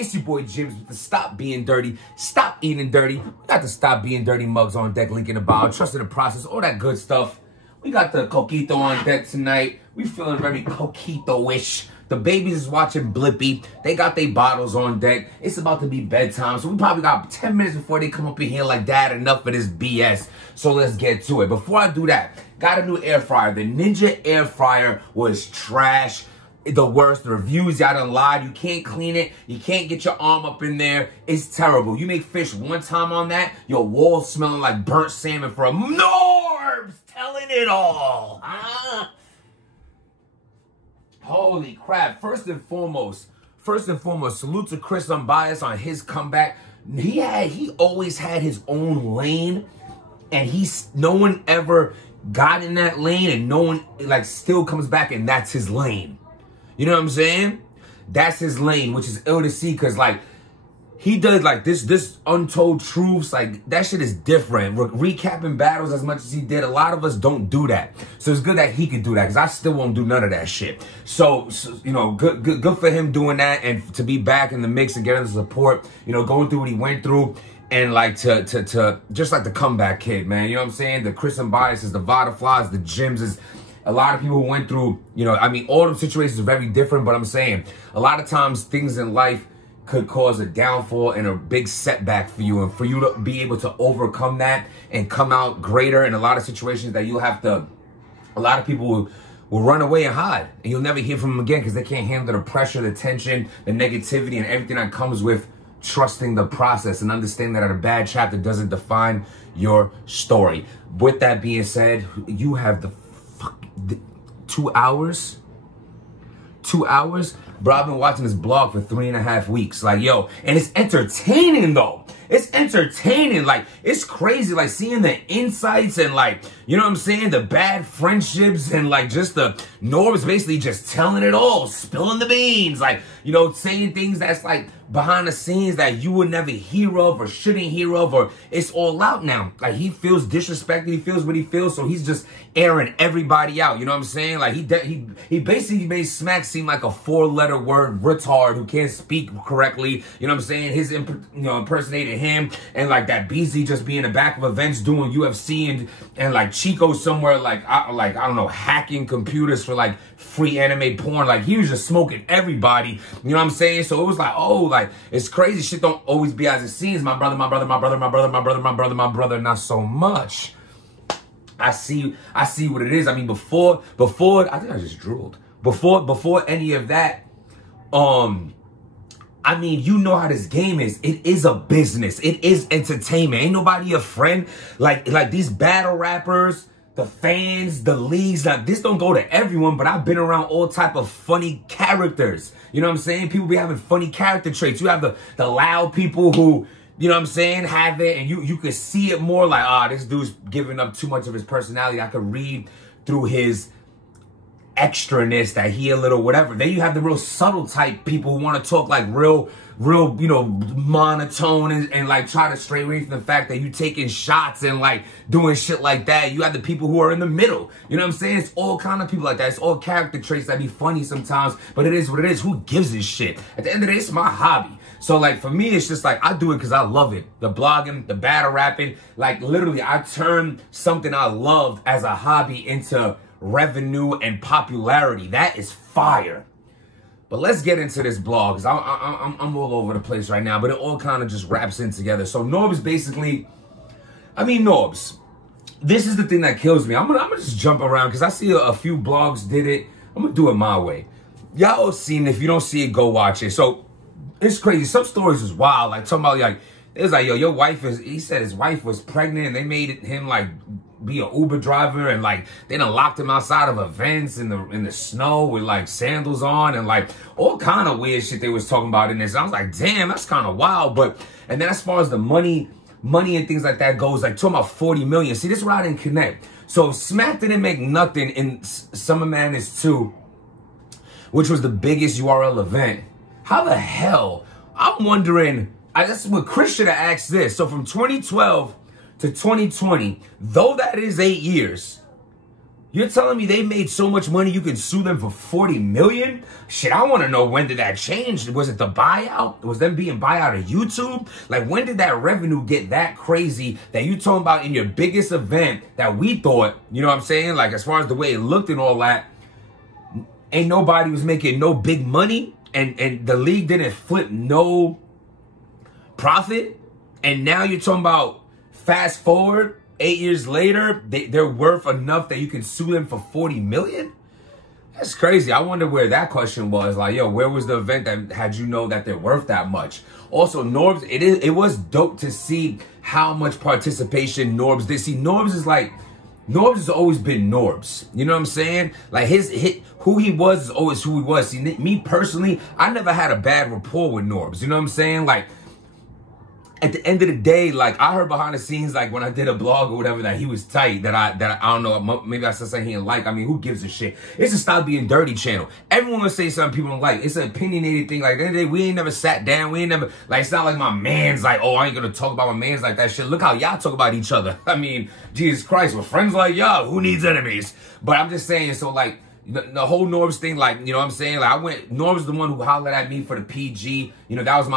It's your boy Jims with the Stop Being Dirty, Stop Eating Dirty. We got the Stop Being Dirty mugs on deck, link in the bio. Trust in the process, all that good stuff. We got the Coquito on deck tonight. We feeling very Coquito-ish. The babies is watching Blippi. They got their bottles on deck. It's about to be bedtime, so we probably got 10 minutes before they come up in here like, Dad, enough of this BS. So let's get to it. Before I do that, got a new air fryer. The Ninja air fryer was trash. The worst. The reviews, y'all done lied. You can't clean it. You can't get your arm up in there. It's terrible. You make fish one time on that, your walls smelling like burnt salmon for a Norbs telling it all. Holy crap. First and foremost, salute to Chris Unbiased on his comeback. He always had his own lane, and no one ever got in that lane, and no one like still comes back, and that's his lane. You know what I'm saying? That's his lane, which is ill to see, because like he does like this untold truths, like that shit is different. Recapping battles as much as he did, a lot of us don't do that. So it's good that he could do that, because I still won't do none of that shit. So you know, good for him doing that, and to be back in the mix and getting the support, you know, going through what he went through, and like to just like the comeback kid, man. You know what I'm saying? The Chris Unbiased, the Vodaflies, the Jims is. A lot of people who went through, you know, I mean, all the situations are very different, but I'm saying a lot of times things in life could cause a downfall and a big setback for you, and for you to be able to overcome that and come out greater in a lot of situations that you'll have to, a lot of people will run away and hide, and you'll never hear from them again because they can't handle the pressure, the tension, the negativity, and everything that comes with trusting the process and understanding that a bad chapter doesn't define your story. With that being said, you have the 2 hours? 2 hours? Bro, I've been watching this blog for 3.5 weeks. Like, yo, and it's entertaining, though. It's entertaining. Like, it's crazy, like, seeing the insights and, like, you know what I'm saying? The bad friendships and, like, just the Norbs basically just telling it all, spilling the beans. Like, you know, saying things that's, like, behind the scenes that you would never hear of or shouldn't hear of, or it's all out now. Like, he feels disrespected. He feels what he feels, so he's just airing everybody out. You know what I'm saying? Like, he basically made Smack seem like a 4-letter word retard who can't speak correctly. You know what I'm saying? His impersonating him, and like that BZ just be in the back of events doing UFC, and like Chico somewhere like I don't know, hacking computers for like free anime porn. Like, he was just smoking everybody. You know what I'm saying? So it was like, oh, like, it's crazy. Shit don't always be as it seems. My brother, not so much. I see what it is. I mean, before I think I just drooled. Before any of that, I mean, you know how this game is. It is a business. It is entertainment. Ain't nobody a friend. Like these battle rappers, the fans, the leagues. Now, this don't go to everyone, but I've been around all type of funny characters. You know what I'm saying? People be having funny character traits. You have the loud people who, you know what I'm saying, have it, and you could see it more like, this dude's giving up too much of his personality. I could read through his extraness that he a little whatever. Then you have the real subtle type people who want to talk like real, you know, monotone and like try to stray away from the fact that you taking shots and like doing shit like that. You have the people who are in the middle. You know what I'm saying? It's all kind of people like that. It's all character traits that be funny sometimes, but it is what it is. Who gives a shit? At the end of the day, it's my hobby. So like for me, it's just like I do it because I love it. The blogging, the battle rapping, like literally I turned something I loved as a hobby into revenue and popularity. That is fire. But let's get into this blog, because I'm all over the place right now, but it all kind of just wraps in together. So Norbs basically, I mean, Norbs, this is the thing that kills me. I'm gonna just jump around because I see a few blogs did it. I'm gonna do it my way. Y'all all seen it. If you don't see it, go watch it. So it's crazy. Some stories is wild. Like talking about like, it was like, yo, your wife is, he said his wife was pregnant and they made him like be an Uber driver, and like they done locked him outside of events in the snow with like sandals on, and like all kind of weird shit they was talking about in this. I was like, damn, that's kind of wild. But and then as far as the money and things like that goes, like talking about 40 million. See, this is where I didn't connect. So Smack didn't make nothing in Summer Madness 2, which was the biggest URL event. How the hell? I'm wondering. That's what Chris should have asked this. So from 2012 to 2020, though that is 8 years, You're telling me they made so much money you can sue them for 40 million? Shit, I want to know, when did that change? Was it the buyout? Was them being buyout of YouTube? Like, when did that revenue get that crazy that you talking about in your biggest event that we thought, you know what I'm saying? Like, as far as the way it looked and all that, ain't nobody was making no big money, and the league didn't flip no profit. And now you're talking about, fast forward 8 years later, they're worth enough that you can sue them for 40 million? That's crazy. I wonder where that question was. Like, yo, where was the event that had you know that they're worth that much? Also, Norbs, it was dope to see how much participation Norbs did. See, Norbs has always been Norbs. You know what I'm saying? Like, who he was is always who he was. See, me personally, I never had a bad rapport with Norbs. You know what I'm saying? Like, at the end of the day, like, I heard behind the scenes, like, when I did a blog or whatever, that he was tight, that I don't know, maybe I said something he didn't like. I mean, who gives a shit? It's a Stop Being Dirty channel. Everyone will say something people don't like. It's an opinionated thing. Like, at the end of the day, we ain't never sat down. We ain't never, like, it's not like my man's like, oh, I ain't gonna talk about my man's like that shit. Look how y'all talk about each other. I mean, Jesus Christ, we're friends like y'all. Who needs enemies? But I'm just saying, so, like, the whole Norbs thing, like, you know what I'm saying? Like, Norbs the one who hollered at me for the PG. You know, that was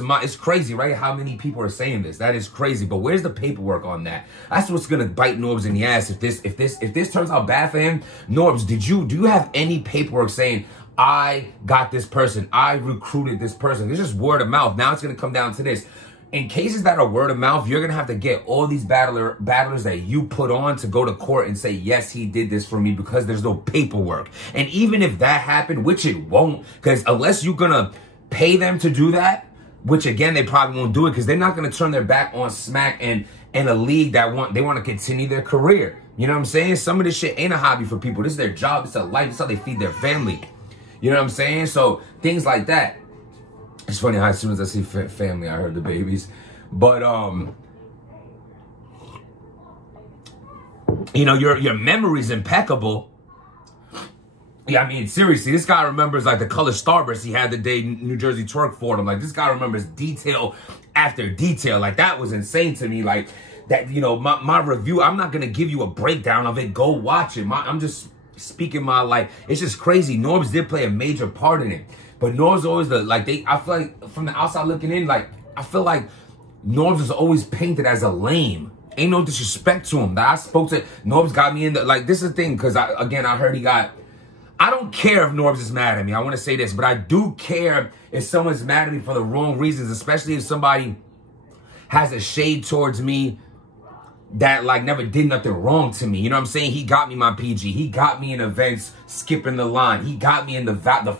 my, it's crazy, right? How many people are saying this? That is crazy. But where's the paperwork on that? That's what's going to bite Norbs in the ass. If this turns out bad for him, Norbs, do you have any paperwork saying, I got this person, I recruited this person? It's just word of mouth. Now it's going to come down to this. In cases that are word of mouth, you're going to have to get all these battlers that you put on to go to court and say, yes, he did this for me, because there's no paperwork. And even if that happened, which it won't, because unless you're going to pay them to do that, which again, they probably won't do it, because they're not going to turn their back on Smack and a league that want to continue their career. You know what I'm saying? Some of this shit ain't a hobby for people. This is their job. It's a life. It's how they feed their family. You know what I'm saying? So things like that. It's funny how as soon as I see family, I heard the babies. But, you know, your memory's impeccable. Yeah, I mean, seriously, this guy remembers, like, the color Starburst he had the day New Jersey Twerk fought him. Like, this guy remembers detail after detail. Like, that was insane to me. Like, that, you know, my review, I'm not going to give you a breakdown of it. Go watch it. I'm just speaking my life. It's just crazy. Norbs did play a major part in it. But Norbs always I feel like from the outside looking in, like, I feel like Norbs is always painted as a lame. Ain't no disrespect to him. That I spoke to, Norbs got me in the, like, this is the thing, because I heard I don't care if Norbs is mad at me. I want to say this, but I do care if someone's mad at me for the wrong reasons, especially if somebody has a shade towards me that, like, never did nothing wrong to me. You know what I'm saying? He got me my PG. He got me in events skipping the line. He got me in the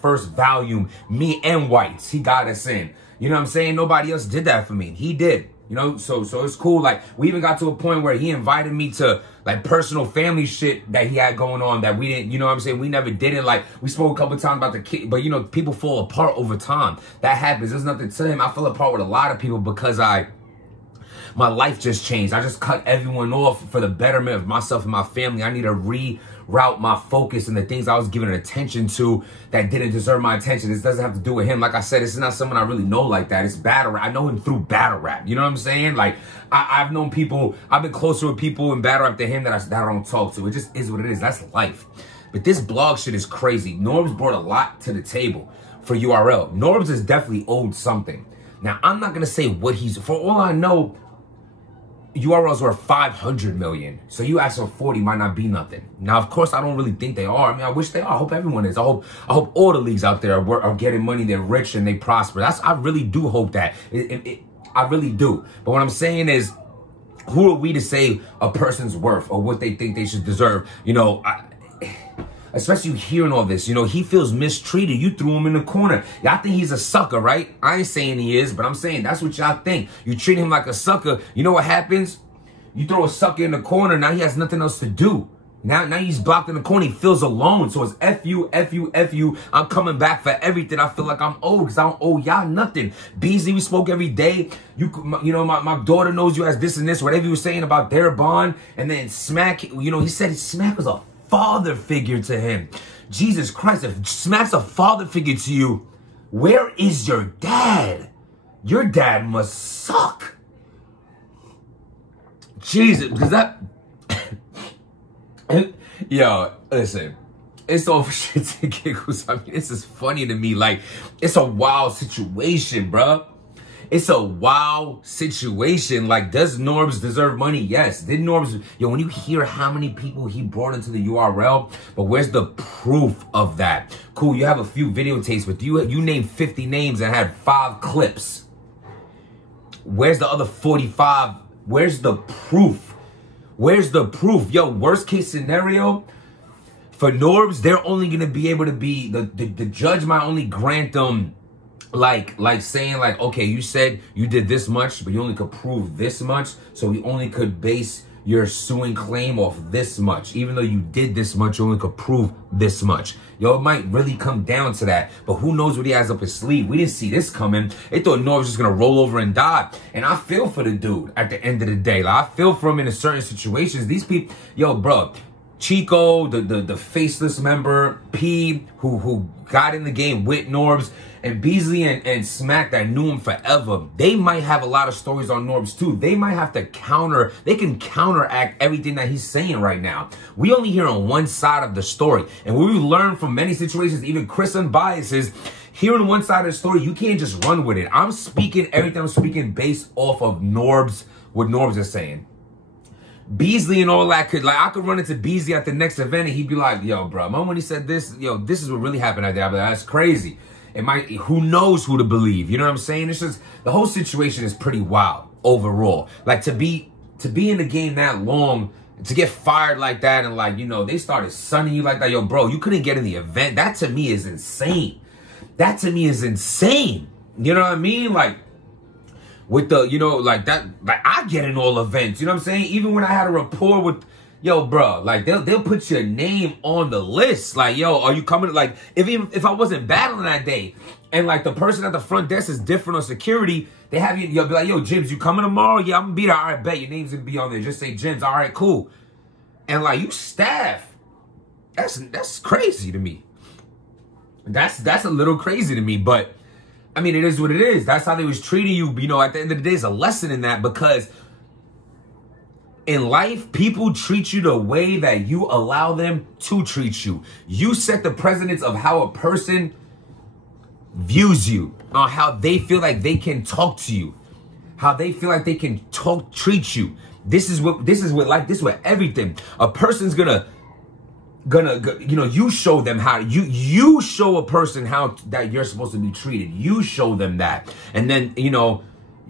first volume. Me and Whites. He got us in. You know what I'm saying? Nobody else did that for me. He did. You know, so it's cool. Like, we even got to a point where he invited me to, like, personal family shit that he had going on that we didn't, you know what I'm saying? We never did it. Like, we spoke a couple times about the kid, but, you know, people fall apart over time. That happens. There's nothing to him. I fell apart with a lot of people because my life just changed. I just cut everyone off for the betterment of myself and my family. I need to reroute my focus and the things I was giving attention to that didn't deserve my attention. This doesn't have to do with him. Like I said, this is not someone I really know like that. It's battle rap. I know him through battle rap. You know what I'm saying? Like, I've known people, I've been closer with people in battle rap than him that I don't talk to. It just is what it is. That's life. But this blog shit is crazy. Norbs brought a lot to the table for URL. Norbs is definitely owed something. Now, I'm not going to say what for all I know, URLs were 500 million. So you ask for 40 might not be nothing. Now, of course, I don't really think they are. I mean, I wish they are. I hope everyone is. I hope all the leagues out there are getting money. They're rich and they prosper. I really do hope that. I really do. But what I'm saying is, who are we to say a person's worth or what they think they should deserve? You know, especially hearing all this, you know, he feels mistreated. You threw him in the corner. Y'all think he's a sucker, right? I ain't saying he is, but I'm saying that's what y'all think. You treat him like a sucker. You know what happens? You throw a sucker in the corner. Now he has nothing else to do. Now he's blocked in the corner. He feels alone. So it's F you, F you, F you. I'm coming back for everything. I feel like I'm owed because I don't owe y'all nothing. Beasley, we spoke every day. You know, my daughter knows you as this and this, whatever you were saying about their bond. And then Smack, you know, he said Smack was a father figure to him. Jesus Christ, if Smack's a father figure to you, where is your dad? Your dad must suck. Jesus, because that Yo, listen. It's all for shits and giggles. I mean, this is funny to me. Like, it's a wild situation, bruh. It's a wild situation. Like, does Norbs deserve money? Yes. Did Norbs... Yo, when you hear how many people he brought into the URL, but where's the proof of that? Cool, you have a few videotapes, but you named 50 names and had 5 clips. Where's the other 45? Where's the proof? Where's the proof? Yo, worst case scenario... For Norbs, they're only going to be able to be, the judge might only grant them, like saying, like, okay, you said you did this much, but you only could prove this much, so we only could base your suing claim off this much. Even though you did this much, you only could prove this much. Yo, it might really come down to that, but who knows what he has up his sleeve. We didn't see this coming. They thought Norbs was just going to roll over and die, and I feel for the dude at the end of the day. Like, I feel for him in certain situations. These people, yo, bro, Chico, the faceless member, P, who got in the game with Norbs, and Beasley and Smack that knew him forever, they might have a lot of stories on Norbs too. They might have to they can counteract everything that he's saying right now. We only hear on one side of the story. And what we learned from many situations, even Chris Unbiased, is hearing one side of the story, you can't just run with it. Everything I'm speaking based off of Norbs, what Norbs is saying. Beasley and all that I could run into Beasley at the next event and he'd be like, yo, bro, remember when he said this? Yo, this is what really happened out there. I'd be like, that's crazy. Who knows who to believe? You know what I'm saying? It's just, the whole situation is pretty wild overall. Like, to be in the game that long, to get fired like that, and like, you know, they started sunning you like that. Yo, bro, you couldn't get in the event. That to me is insane. That to me is insane. You know what I mean? Like, with the, you know, like that, like I get in all events, you know what I'm saying? Even when I had a rapport with, yo, bro, like they'll put your name on the list. Like, yo, are you coming? Like, if I wasn't battling that day, and like the person at the front desk is different on security, they have you, you'll be like, yo, Jims, you coming tomorrow? Yeah, I'm gonna be there. All right, bet your name's gonna be on there. Just say Jims. All right, cool. And like, you staff, that's crazy to me. That's a little crazy to me, but I mean, it is what it is. That's how they was treating you. You know, at the end of the day, it's a lesson in that, because in life, people treat you the way that you allow them to treat you. You set the precedence of how a person views you, on how they feel like they can talk to you, how they feel like they can treat you. This is what everything. A person's gonna, you know, you show them how, you show a person how that you're supposed to be treated. You show them that. And then, you know,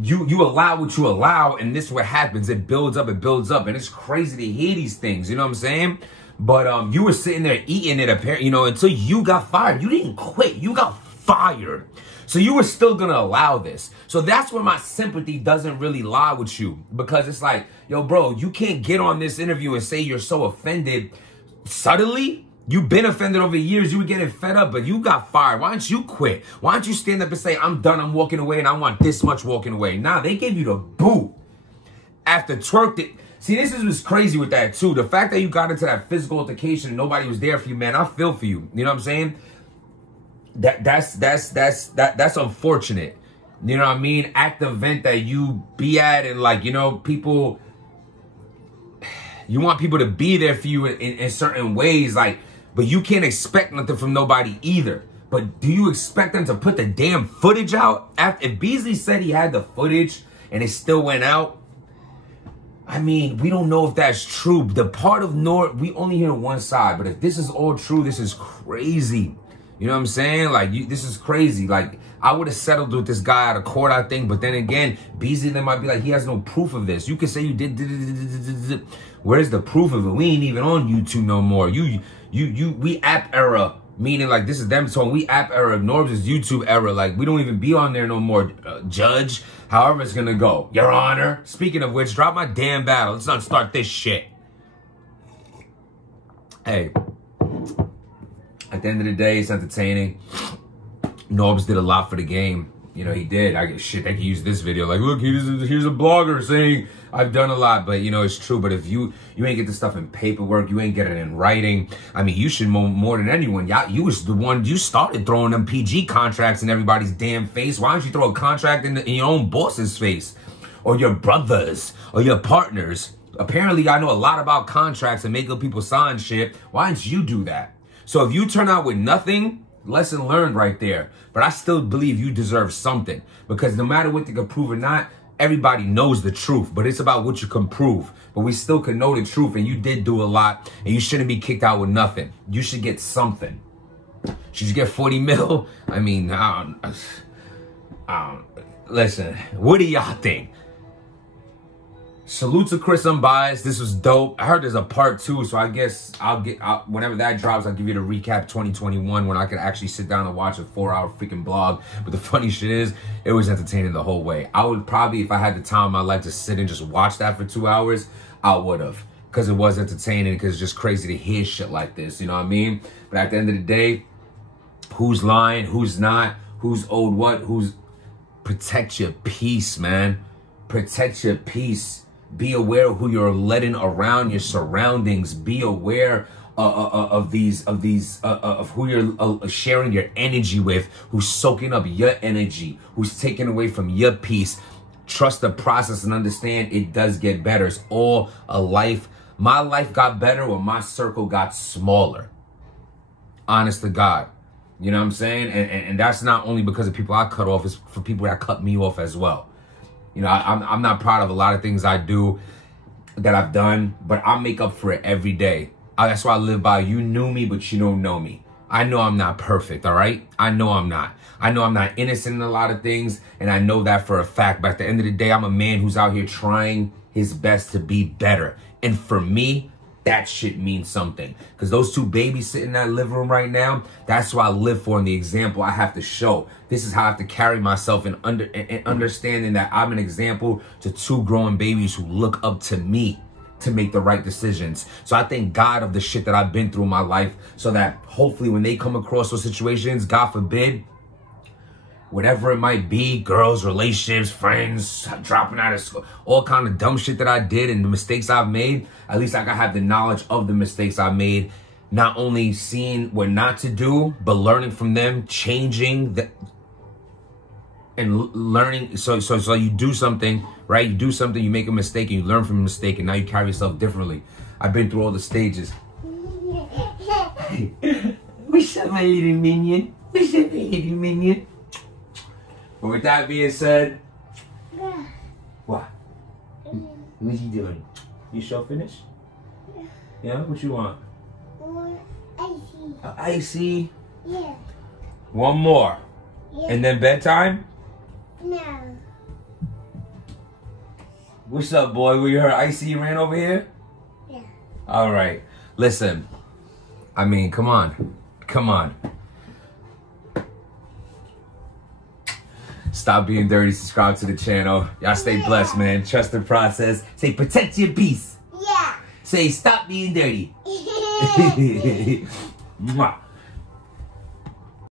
you allow what you allow, and this is what happens. It builds up, and it's crazy to hear these things, you know what I'm saying? But you were sitting there eating it, apparently, you know, until you got fired. You didn't quit, you got fired. So you were still gonna allow this. So that's where my sympathy doesn't really lie with you, because it's like, yo, bro, you can't get on this interview and say you're so offended suddenly. You've been offended over years. You were getting fed up, but you got fired. Why don't you quit? Why don't you stand up and say, I'm done, I'm walking away, and I want this much walking away? Nah, they gave you the boot after Twerk it. See, this is what's crazy with that too. The fact that you got into that physical altercation and nobody was there for you, man, I feel for you. You know what I'm saying? That's unfortunate. You know what I mean? At the event that you be at, and like, you know, people, you want people to be there for you in certain ways, like, but you can't expect nothing from nobody either. But do you expect them to put the damn footage out? If Beasley said he had the footage and it still went out, I mean, we don't know if that's true. The part of we only hear one side, but if this is all true, this is crazy. You know what I'm saying? Like, this is crazy. Like, I would have settled with this guy out of court, I think. But then again, Beasley then might be like, he has no proof of this. You can say you did. Where's the proof of it? We ain't even on YouTube no more. We app era, meaning like this is them talking. We app era. Norbs is YouTube era. Like, we don't even be on there no more. Judge, however it's gonna go. Your Honor. Speaking of which, drop my damn battle. Let's not start this shit. Hey. At the end of the day, it's entertaining. Norbs did a lot for the game. You know, he did. I get shit. They can use this video. Like, look, here's a blogger saying I've done a lot. But, you know, it's true. But if you ain't get this stuff in paperwork, you ain't get it in writing. I mean, you should know more than anyone. You was the one, you started throwing them PG contracts in everybody's damn face. Why don't you throw a contract in your own boss's face? Or your brothers, or your partners, Apparently, I know a lot about contracts and making people sign shit. Why didn't you do that? So if you turn out with nothing, lesson learned right there. But I still believe you deserve something. Because no matter what they can prove or not, everybody knows the truth. But it's about what you can prove. But we still can know the truth. And you did do a lot. And you shouldn't be kicked out with nothing. You should get something. Should you get 40 mil? I mean, listen, what do y'all think? Salute to Chris Unbiased. This was dope. I heard there's a part 2, so I guess whenever that drops, I'll give you the recap 2021 when I can actually sit down and watch a 4-hour freaking blog. But the funny shit is, it was entertaining the whole way. I would probably, if I had the time in my life to sit and just watch that for 2 hours, I would have. Because it was entertaining, because it's just crazy to hear shit like this, you know what I mean? But at the end of the day, who's lying, who's not, who's owed what, protect your peace, man. Protect your peace. Be aware of who you're letting around your surroundings. Be aware of who you're sharing your energy with, who's soaking up your energy, who's taking away from your peace. Trust the process and understand it does get better. It's all a life. My life got better when my circle got smaller. Honest to God. You know what I'm saying? And that's not only because of people I cut off, it's for people that cut me off as well. You know, I'm not proud of a lot of things I do that I've done, but I make up for it every day. That's why I live by, you knew me, but you don't know me. I know I'm not perfect, all right? I know I'm not. I know I'm not innocent in a lot of things, and I know that for a fact. But at the end of the day, I'm a man who's out here trying his best to be better. And for me, that shit means something. Because those 2 babies sitting in that living room right now, that's what I live for, and the example I have to show. This is how I have to carry myself and understanding that I'm an example to 2 growing babies who look up to me to make the right decisions. So I thank God of the shit that I've been through in my life, so that hopefully when they come across those situations, God forbid, whatever it might be, girls, relationships, friends, dropping out of school, all kind of dumb shit that I did and the mistakes I've made, at least I can have the knowledge of the mistakes I made, not only seeing what not to do, but learning from them, changing and learning. So you do something, right? You do something, you make a mistake, and you learn from a mistake, and now you carry yourself differently. I've been through all the stages. What's up, my little minion? What's up, my little minion? But with that being said, what? What's he doing? You sure finished? Yeah? What you want? Icy. Icy? Yeah. One more. Yeah. And then bedtime? No. What's up, boy? Were you heard Icy ran over here? Yeah. All right. Listen. I mean, come on. Come on. Stop being dirty. Subscribe to the channel. Y'all stay blessed, man. Trust the process. Say, protect your peace. Yeah. Say, stop being dirty. Mwah.